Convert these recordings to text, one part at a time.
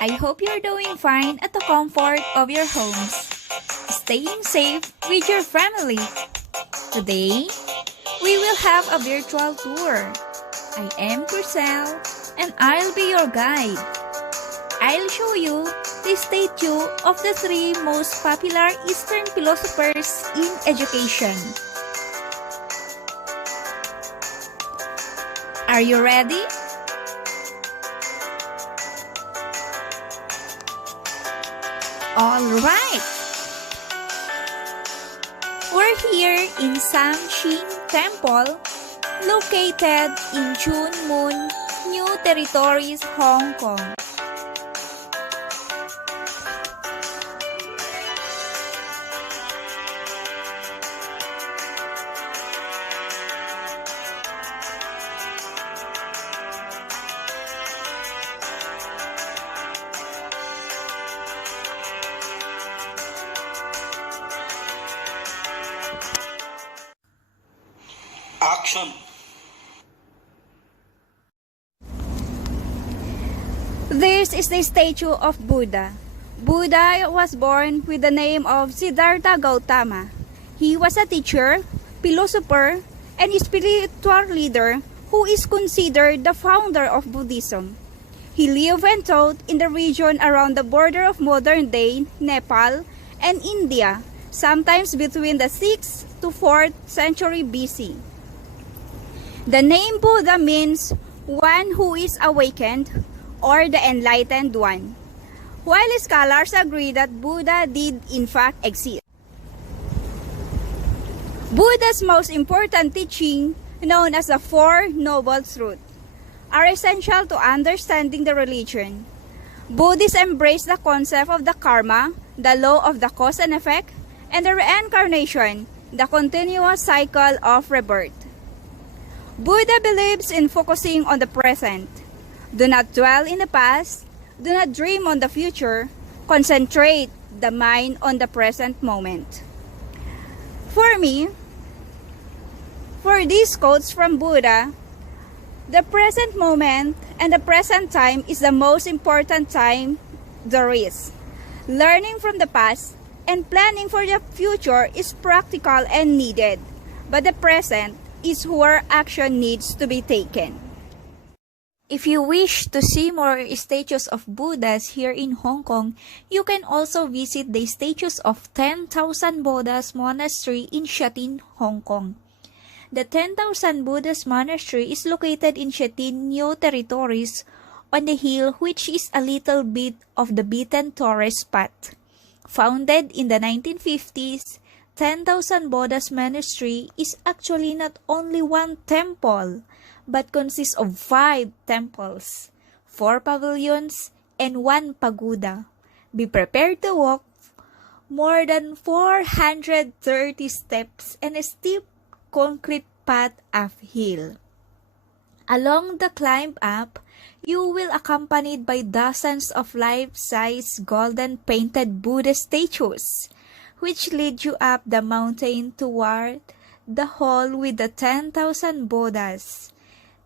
I hope you're doing fine at the comfort of your homes, staying safe with your family. Today, we will have a virtual tour. I am Crisel, and I'll be your guide. I'll show you the statue of the three most popular Eastern philosophers in education. Are you ready? All right. We're here in Samshing Temple, located in Chunmun, New Territories, Hong Kong. Action. This is the statue of Buddha. Buddha was born with the name of Siddhartha Gautama. He was a teacher, philosopher, and spiritual leader who is considered the founder of Buddhism. He lived and taught in the region around the border of modern-day Nepal and India, sometimes between the 6th to 4th century BC. The name Buddha means one who is awakened or the enlightened one, while scholars agree that Buddha did in fact exist. Buddha's most important teaching, known as the Four Noble Truths, are essential to understanding the religion. Buddhists embrace the concept of the karma, the law of the cause and effect, and the reincarnation, the continuous cycle of rebirth. Buddha believes in focusing on the present. Do not dwell in the past. Do not dream on the future. Concentrate the mind on the present moment. For me, for these quotes from Buddha, the present moment and the present time is the most important time there is. Learning from the past and planning for the future is practical and needed, but the present is where action needs to be taken. If you wish to see more statues of Buddhas here in Hong Kong, you can also visit the statues of 10,000 Buddhas Monastery in Sha Tin, Hong Kong. The 10,000 Buddhas Monastery is located in Sha Tin, New Territories, on the hill which is a little bit of the beaten tourist spot. Founded in the 1950s, 10,000 Buddhas Monastery is actually not only one temple, but consists of 5 temples, 4 pavilions, and 1 pagoda. Be prepared to walk more than 430 steps and a steep concrete path uphill. Along the climb up, you will accompanied by dozens of life-size golden painted Buddha statues, which lead you up the mountain toward the hall with the 10,000 Buddhas.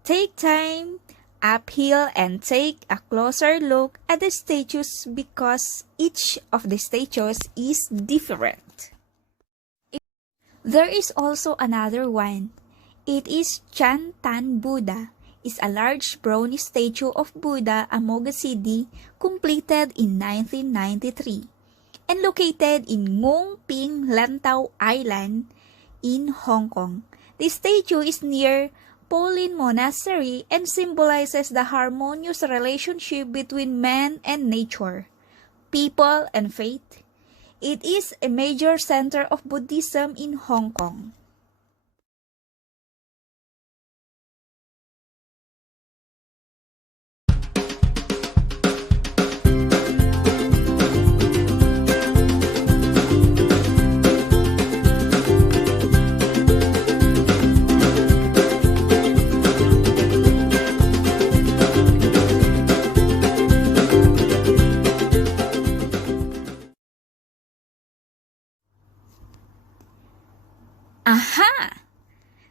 Take time uphill and take a closer look at the statues because each of the statues is different. There is also another one. It is Chan Tan Buddha. Is a large bronze statue of Buddha Amoghasiddhi completed in 1993 and located in Ngung Ping Lantau Island in Hong Kong. The statue is near Polin Monastery and symbolizes the harmonious relationship between man and nature, people and faith. It is a major center of Buddhism in Hong Kong. Aha!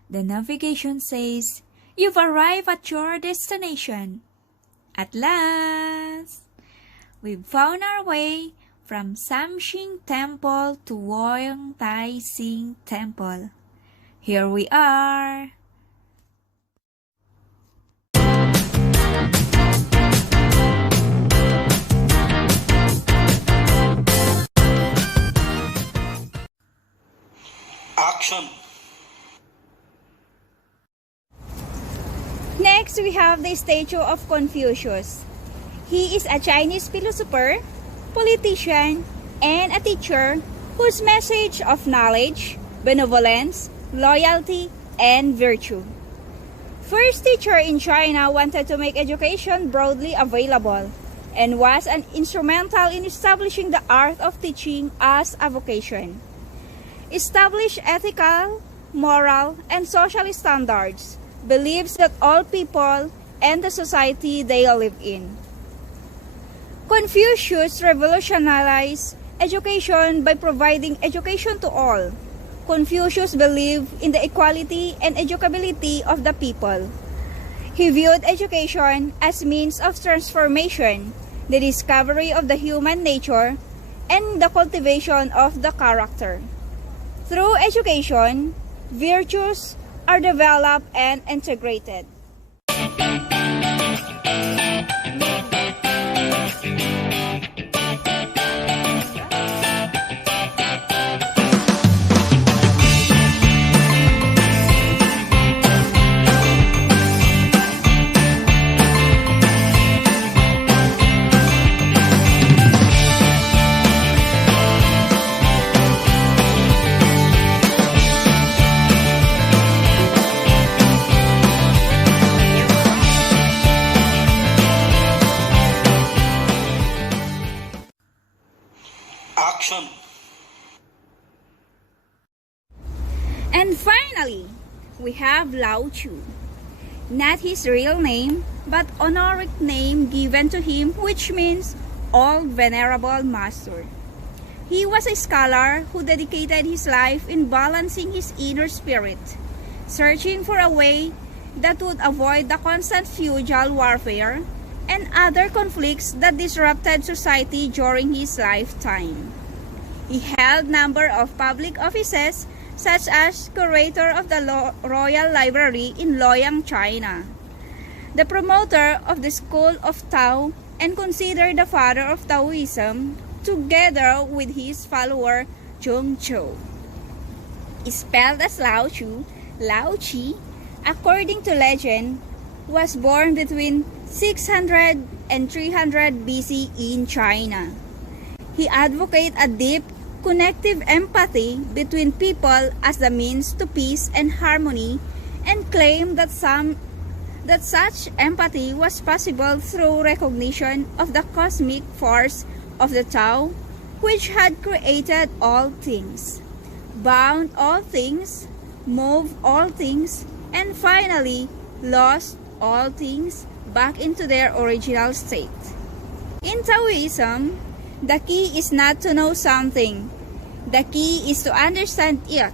The navigation says, "You've arrived at your destination." At last! we've found our way from Samxing Temple to Woyong Tai Sing Temple. Here we are! Action! Next, we have the statue of Confucius. He is a Chinese philosopher, politician, and a teacher whose message of knowledge, benevolence, loyalty, and virtue. First teacher in China wanted to make education broadly available and was an instrumental in establishing the art of teaching as a vocation. Established ethical, moral, and social standards, believes that all people and the society they live in. Confucius revolutionized education by providing education to all. Confucius believed in the equality and educability of the people. He viewed education as means of transformation, the discovery of the human nature, and the cultivation of the character. Through education, virtues are developed and integrated. Action! And finally, we have Lao Tzu. Not his real name, but honorific name given to him, which means All Venerable Master. He was a scholar who dedicated his life in balancing his inner spirit, searching for a way that would avoid the constant feudal warfare and other conflicts that disrupted society during his lifetime. He held a number of public offices such as curator of the Royal Library in Luoyang, China, the promoter of the School of Tao, and considered the father of Taoism, together with his follower Zheng Zhou. Spelled as Lao Tzu, Lao Chi, according to legend, was born between 600 and 300 BC in China. He advocated a deep, connective empathy between people as the means to peace and harmony, and claimed that such empathy was possible through recognition of the cosmic force of the Tao, which had created all things, bound all things, moved all things, and finally lost all things back into their original state. In Taoism, the key is not to know something. The key is to understand it.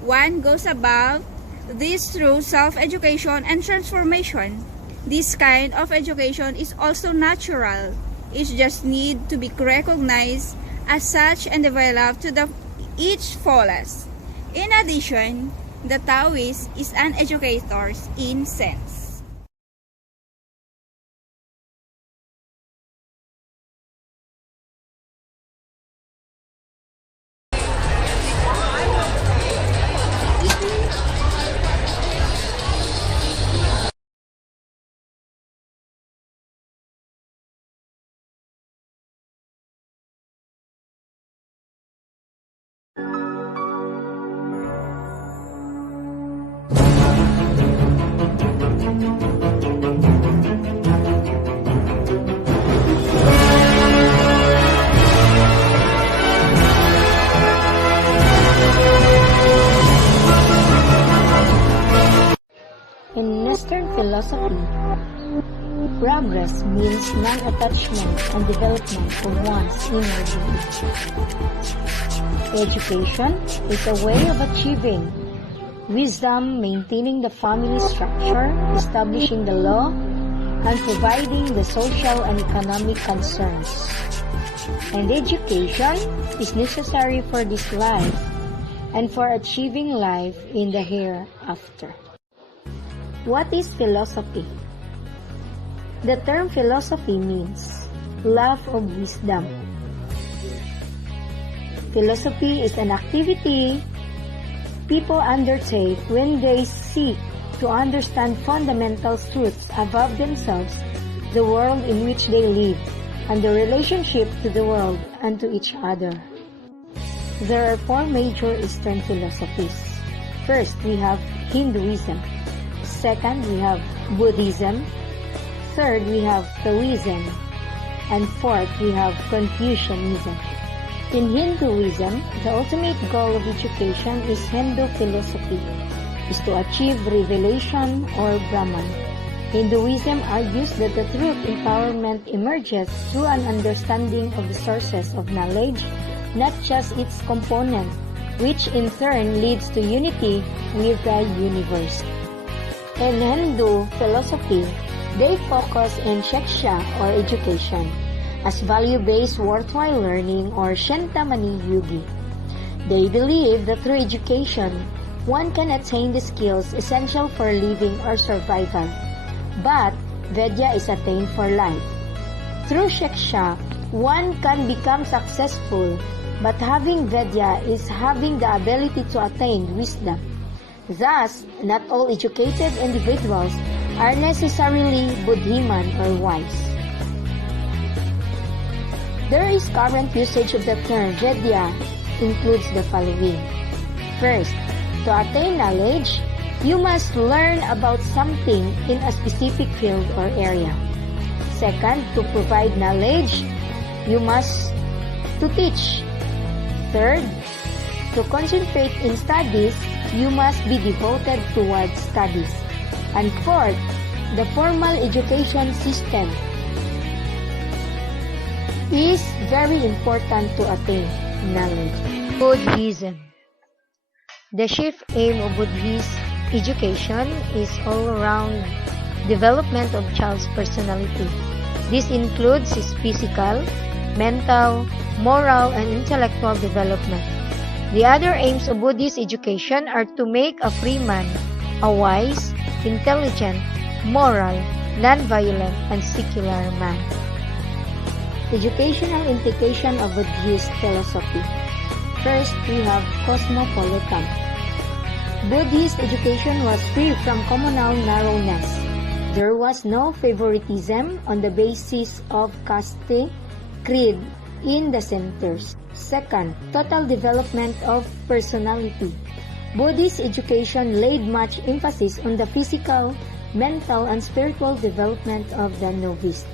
One goes about this through self-education and transformation. This kind of education is also natural. It just needs to be recognized as such and developed to its fullest. In addition, the Taoist is an educator in sense. In Western philosophy, progress means non-attachment and development of one's inner being. Education is a way of achieving wisdom, maintaining the family structure, establishing the law, and providing the social and economic concerns. And education is necessary for this life and for achieving life in the hereafter. What is philosophy? The term philosophy means love of wisdom. Philosophy is an activity people undertake when they seek to understand fundamental truths about themselves, the world in which they live, and the relationship to the world and to each other. There are four major Eastern philosophies. First, we have Hinduism. Second, we have Buddhism. Third, we have Taoism. And fourth, we have Confucianism. In Hinduism, the ultimate goal of education is Hindu philosophy, is to achieve revelation or Brahman. Hinduism argues that the truth empowerment emerges through an understanding of the sources of knowledge, not just its component, which in turn leads to unity with the universe. In Hindu philosophy, they focus on Shiksha or education, as value-based worthwhile learning or Shintamani Yugi. They believe that through education, one can attain the skills essential for living or survival, but Vidya is attained for life. Through Shiksha, one can become successful, but having Vidya is having the ability to attain wisdom. Thus, not all educated individuals are necessarily Buddhiman or wise. There is current usage of the term Vidya includes the following. First, to attain knowledge, you must learn about something in a specific field or area. Second, to provide knowledge, you must to teach. Third, to concentrate in studies, you must be devoted towards studies. And fourth, the formal education system is very important to attain knowledge. Buddhism. The chief aim of Buddhist education is all-around development of child's personality. This includes his physical, mental, moral, and intellectual development. The other aims of Buddhist education are to make a free man, a wise, intelligent, moral, non-violent, and secular man. Educational implication of Buddhist philosophy. First, we have cosmopolitan. Buddhist education was free from communal narrowness. There was no favoritism on the basis of caste, creed in the centers. Second, total development of personality. Buddhist education laid much emphasis on the physical, mental, and spiritual development of the novice.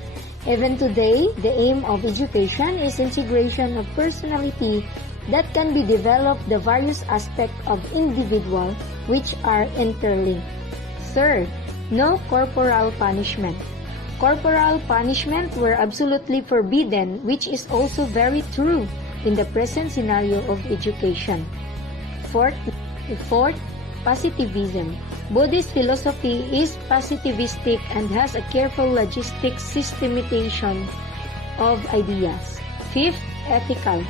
Even today, the aim of education is integration of personality that can be developed the various aspects of individual which are interlinked. Third, no corporal punishment. Corporal punishment were absolutely forbidden, which is also very true in the present scenario of education. Fourth, positivism. Buddhist philosophy is positivistic and has a careful logistic systematization of ideas. Fifth, ethical.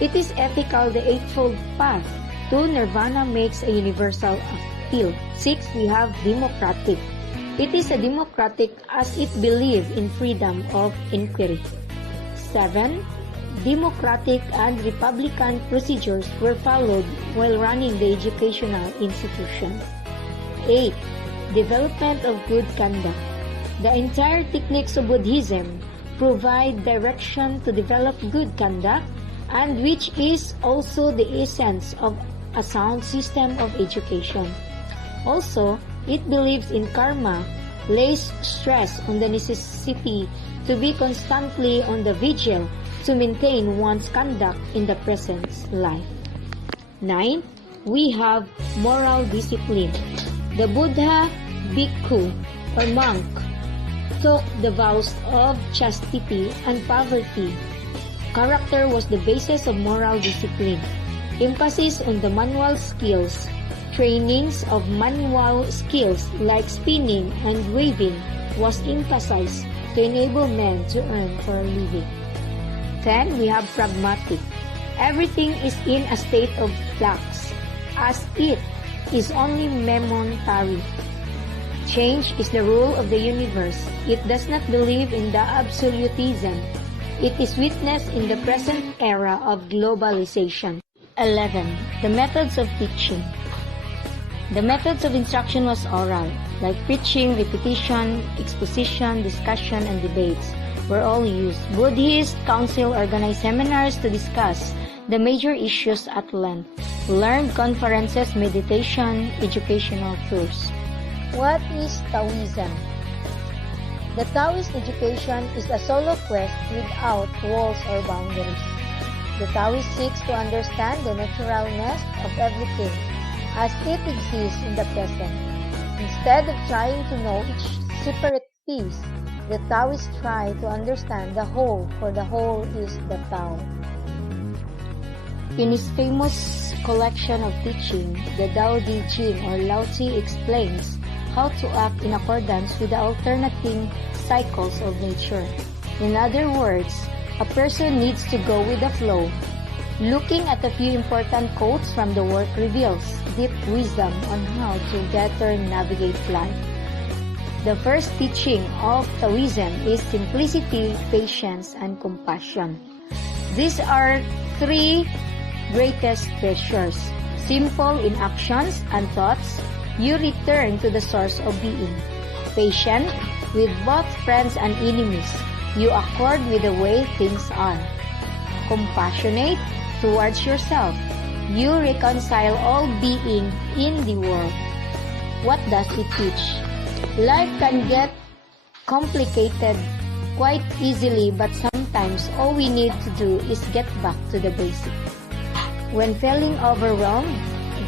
It is ethical, the Eightfold Path to Nirvana makes a universal appeal. Sixth, we have democratic. It is a democratic as it believes in freedom of inquiry. 7. Democratic and republican procedures were followed while running the educational institution. 8. Development of good conduct. The entire techniques of Buddhism provide direction to develop good conduct, and which is also the essence of a sound system of education. Also, it believes in karma, lays stress on the necessity to be constantly on the vigil to maintain one's conduct in the present life. 9. We have moral discipline. The Buddha bhikkhu or monk took the vows of chastity and poverty. Character was the basis of moral discipline. Emphasis on the manual skills. Trainings of manual skills like spinning and weaving was emphasized to enable men to earn for a living. Then we have pragmatic. Everything is in a state of flux, as it is only momentary. Change is the rule of the universe. It does not believe in the absolutism. It is witnessed in the present era of globalization. 11. The methods of teaching. The methods of instruction was oral, like preaching, repetition, exposition, discussion, and debates were all used. Buddhist council organized seminars to discuss the major issues at length. Learned conferences, meditation, educational tours. What is Taoism? The Taoist education is a solo quest without walls or boundaries. The Taoist seeks to understand the naturalness of everything as it exists in the present. Instead of trying to know each separate piece, the Taoists try to understand the whole, for the whole is the Tao. In his famous collection of teaching, the Tao Te Ching or Lao Tzu explains how to act in accordance with the alternating cycles of nature. In other words, a person needs to go with the flow. Looking at a few important quotes from the work reveals deep wisdom on how to better navigate life. The first teaching of Taoism is simplicity, patience, and compassion. These are three greatest treasures. Simple in actions and thoughts, you return to the source of being. Patient with both friends and enemies, you accord with the way things are. Compassionate towards yourself, you reconcile all being in the world. What does it teach? Life can get complicated quite easily, but sometimes all we need to do is get back to the basic. When feeling overwhelmed,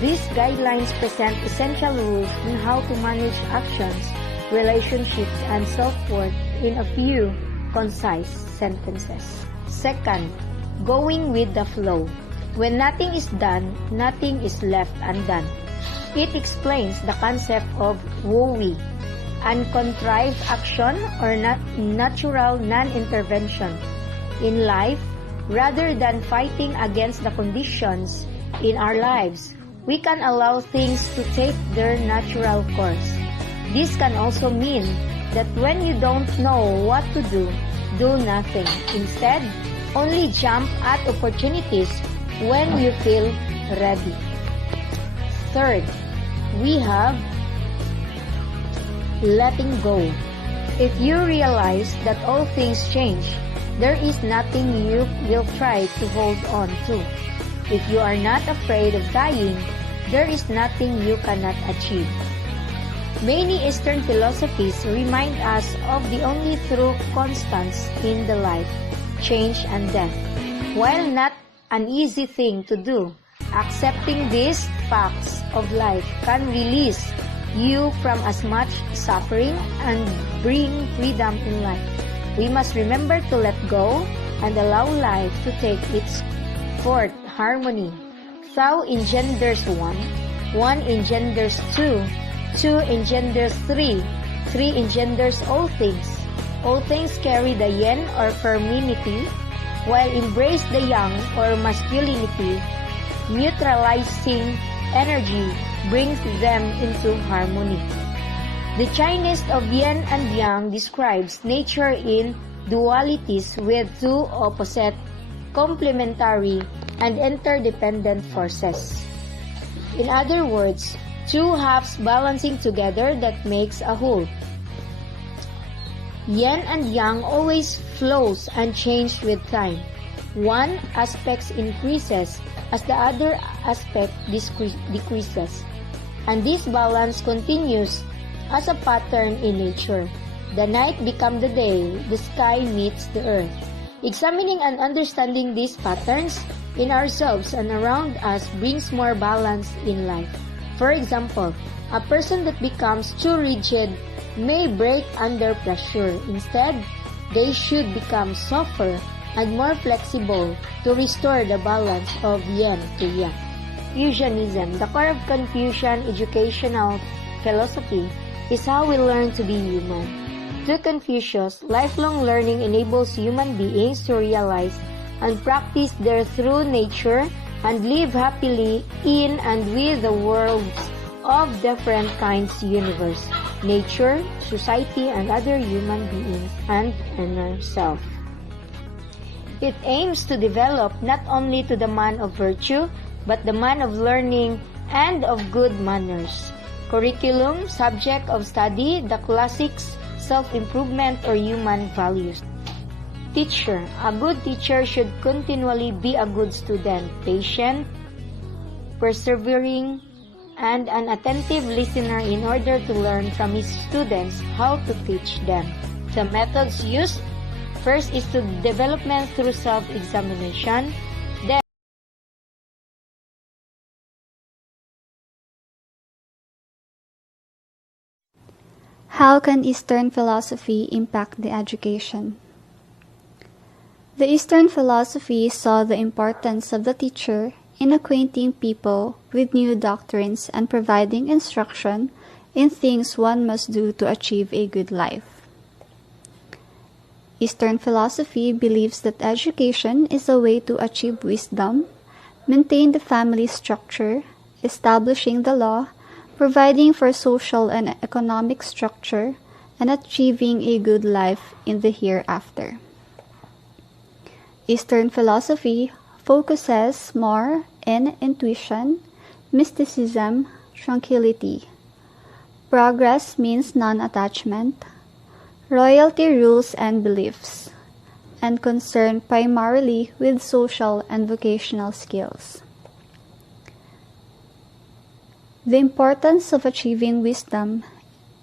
these guidelines present essential rules on how to manage actions, relationships, and self-worth in a few concise sentences. Second, going with the flow. When nothing is done, nothing is left undone. It explains the concept of Wu Wei, uncontrived action or natural non-intervention in life. Rather than fighting against the conditions in our lives, we can allow things to take their natural course. This can also mean that when you don't know what to do nothing. Instead, only jump at opportunities when you feel ready. Third, we have letting go. If you realize that all things change, there is nothing you will try to hold on to. If you are not afraid of dying, there is nothing you cannot achieve. Many Eastern philosophies remind us of the only true constants in the life, change and death. While not an easy thing to do, accepting these facts of life can release you from as much suffering and bring freedom in life. We must remember to let go and allow life to take its fourth harmony. Tao engenders one, one engenders two, two engenders three, three engenders all things. All things carry the yin or femininity, while embrace the yang or masculinity. Neutralizing energy brings them into harmony. The Chinese of yin and yang describes nature in dualities with two opposite, complementary, and interdependent forces. In other words, two halves balancing together that makes a whole. Yin and yang always flows and changes with time. One aspect increases as the other aspect decreases. And this balance continues as a pattern in nature. The night becomes the day, the sky meets the earth. Examining and understanding these patterns in ourselves and around us brings more balance in life. For example, a person that becomes too rigid may break under pressure. Instead, they should become softer and more flexible to restore the balance of yin to yang. Fusionism, the core of Confucian educational philosophy, is how we learn to be human. To Confucius, lifelong learning enables human beings to realize and practice their true nature and live happily in and with the worlds of different kinds universe, nature, society, and other human beings, and inner self. It aims to develop not only to the man of virtue, but the man of learning and of good manners. Curriculum, subject of study, the classics, self-improvement, or human values. Teacher. A good teacher should continually be a good student, patient, persevering, and an attentive listener in order to learn from his students how to teach them. The methods used: first is to development through self-examination, then How can Eastern philosophy impact the education? The Eastern philosophy saw the importance of the teacher in acquainting people with new doctrines and providing instruction in things one must do to achieve a good life. Eastern philosophy believes that education is a way to achieve wisdom, maintain the family structure, establishing the law, providing for social and economic structure, and achieving a good life in the hereafter. Eastern philosophy focuses more in intuition, mysticism, tranquility. Progress means non-attachment, royalty rules and beliefs, and concern primarily with social and vocational skills. The importance of achieving wisdom,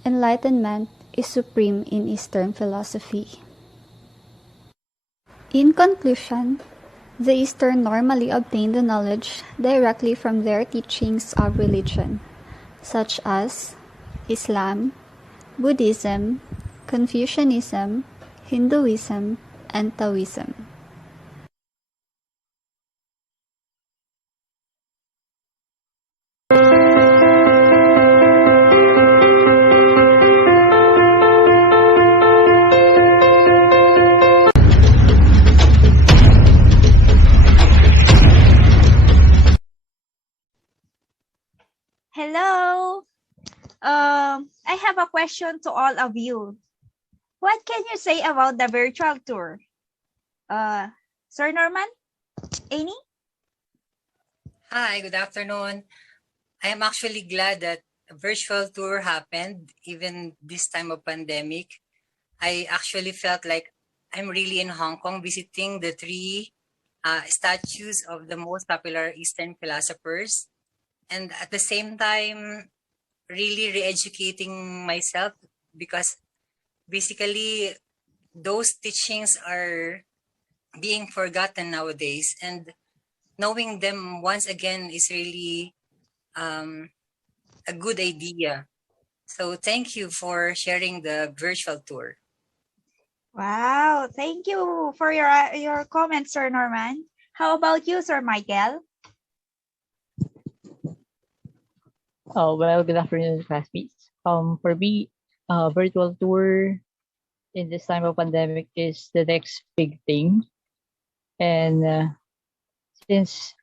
enlightenment, is supreme in Eastern philosophy. In conclusion, the Eastern normally obtain the knowledge directly from their teachings of religion, such as Islam, Buddhism, Confucianism, Hinduism, and Taoism. Hello. I have a question to all of you. What can you say about the virtual tour? Sir Norman? Amy? Hi, good afternoon. I am actually glad that a virtual tour happened even this time of pandemic. I actually felt like I'm really in Hong Kong visiting the three statues of the most popular Eastern philosophers, and at the same time really re-educating myself, because basically those teachings are being forgotten nowadays, and knowing them once again is really a good idea. So thank you for sharing the virtual tour. Wow, thank you for your comments, Sir Norman. How about you, Sir Michael? Oh, well, good afternoon, classmates. For me, virtual tour in this time of pandemic is the next big thing. And since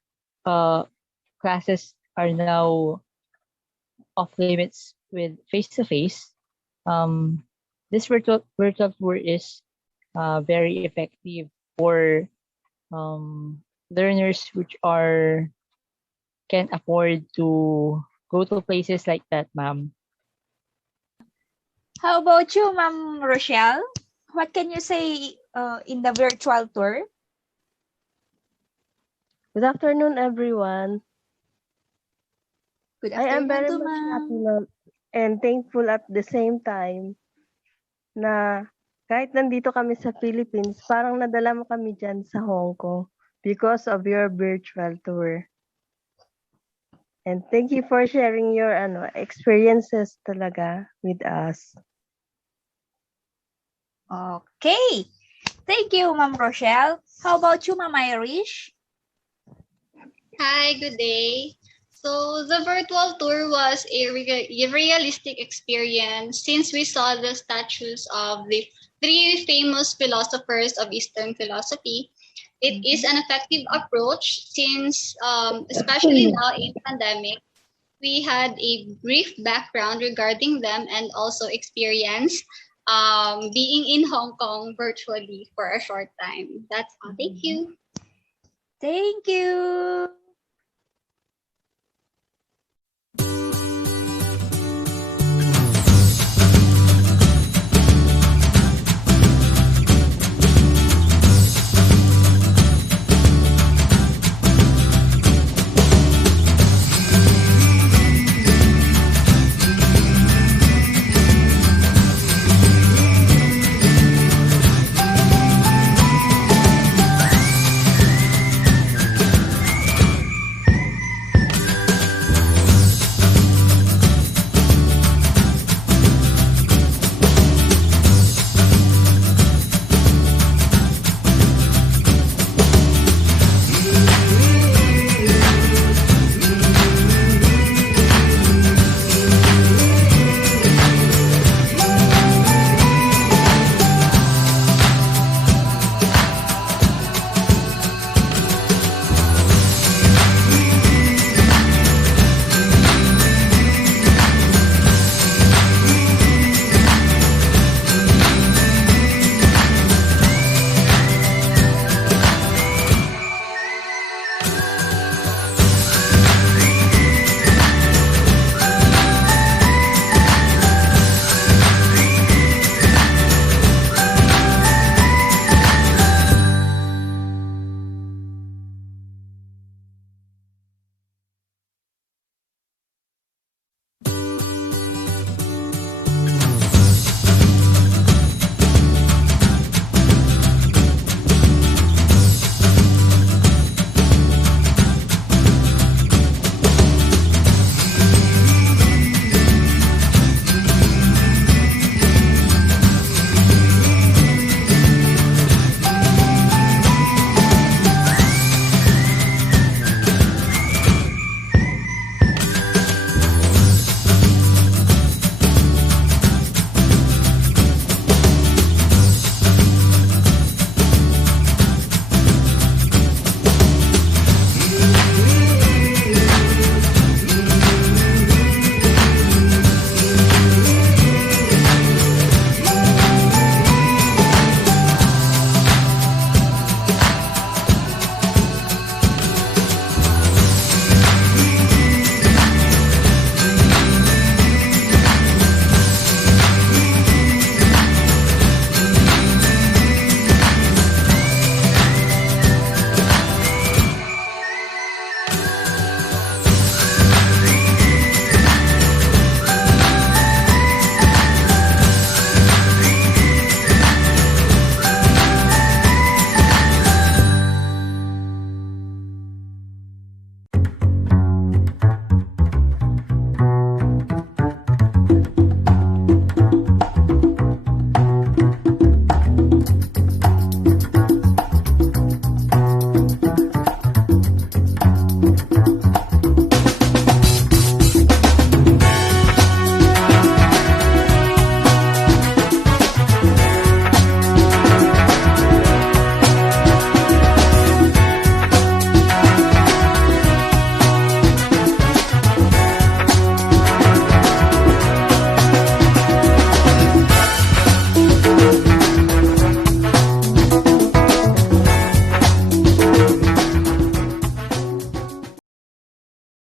classes are now off limits with face-to-face, this virtual tour is very effective for learners which can afford to go to places like that, ma'am. How about you, Ma'am Rochelle? What can you say in the virtual tour? Good afternoon, everyone. Good I am afternoon very to much ma'am. happy and thankful at the same time na kahit nandito kami sa Philippines, parang nadala mo kami dyan sa Hong Kong because of your virtual tour. And thank you for sharing your experiences talaga with us. Okay. Thank you, Ma'am Rochelle. How about you, Ma'am Irish? Hi, good day. So the virtual tour was a realistic experience since we saw the statues of the three famous philosophers of Eastern philosophy. It is an effective approach since, especially now in pandemic, we had a brief background regarding them and also experience being in Hong Kong virtually for a short time. That's all. Thank you. Thank you.